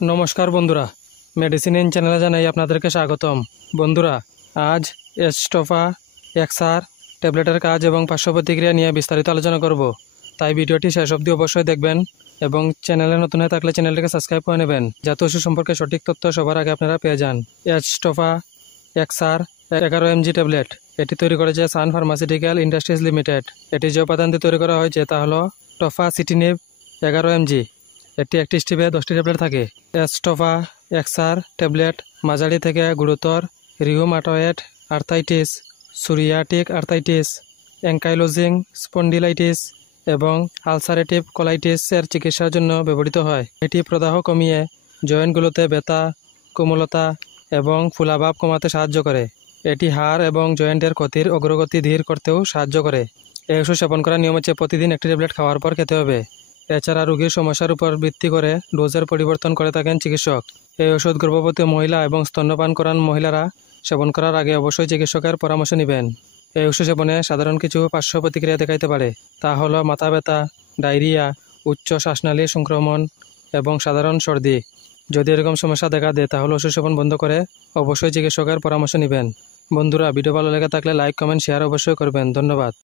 নমস্কার বন্ধুরা, medicine in চ্যানেলে জানাই আপনাদেরকে স্বাগতম। বন্ধুরা, আজ এস্টোফা এক্সআর ট্যাবলেটের কাজ এবং পার্শ্ব প্রতিক্রিয়া নিয়ে বিস্তারিত আলোচনা করব। তাই ভিডিওটি শেষ অবধি অবশ্যই দেখবেন এবং চ্যানেলে নতুন হয়ে থাকলে চ্যানেলটিকে সাবস্ক্রাইব করে নেবেন, যাতে ওষুধ সম্পর্কে সঠিক তথ্য সবার আগে আপনারা পেয়ে যান। এস্টোফা এক্সআর 11 mg ট্যাবলেট এটি তৈরি করেছে সান ফার্মাসিউটিক্যাল ইন্ডাস্ট্রিজ লিমিটেড। এটি যে উপাদান দিয়ে তৈরি করা হয়েছে তা হলো টফাসিটিনিব 11 mg। এটি একটি স্টিপে 10টি ট্যাবলেট থাকে। এস্টোফা এক্সআর ট্যাবলেট মাঝারি থেকে গুরুতর rheumatoid arthritis, psoriatic arthritis, ankylosing spondylitis এবং আলসারেটিভ কোলাইটিসের চিকিৎসার জন্য ব্যবহৃত হয়। এটি প্রদাহ কমিয়ে জয়েন্টগুলোতে ব্যথা, কোমলতা এবং ফুলাভাব কমাতে সাহায্য করে। এটি হাড় এবং জয়েন্টের ক্ষতির অগ্রগতি ধীর করতেও সাহায্য করে। এই ওষুধ সেবন করার নিয়ম হচ্ছে প্রতিদিন একটি ট্যাবলেট খাওয়ার পর খেতে হবে। এছাড়া রোগীর সমস্যার উপর ভিত্তি করে ডোজের পরিবর্তন করে থাকেন চিকিৎসক। এই ওষুধ গর্ভবতী মহিলা এবং স্তন্যপান করান মহিলারা সেবন করার আগে অবশ্যই চিকিৎসকের পরামর্শ নেবেন। এই ওষুধ সেবনে সাধারণ কিছু পার্শ্ব প্রতিক্রিয়া দেখাইতে পারে, তা হলো মাথা ব্যথা, ডায়রিয়া, উচ্চ শ্বাসনালীর সংক্রমণ এবং সাধারণ সর্দি। যদি এরকম সমস্যা দেখা দেয় তাহলে ওষুধ সেবন বন্ধ করে অবশ্যই চিকিৎসকের পরামর্শ নেবেন। বন্ধুরা, ভিডিও ভালো লেগে থাকলে লাইক, কমেন্ট, শেয়ার অবশ্যই করবেন। ধন্যবাদ।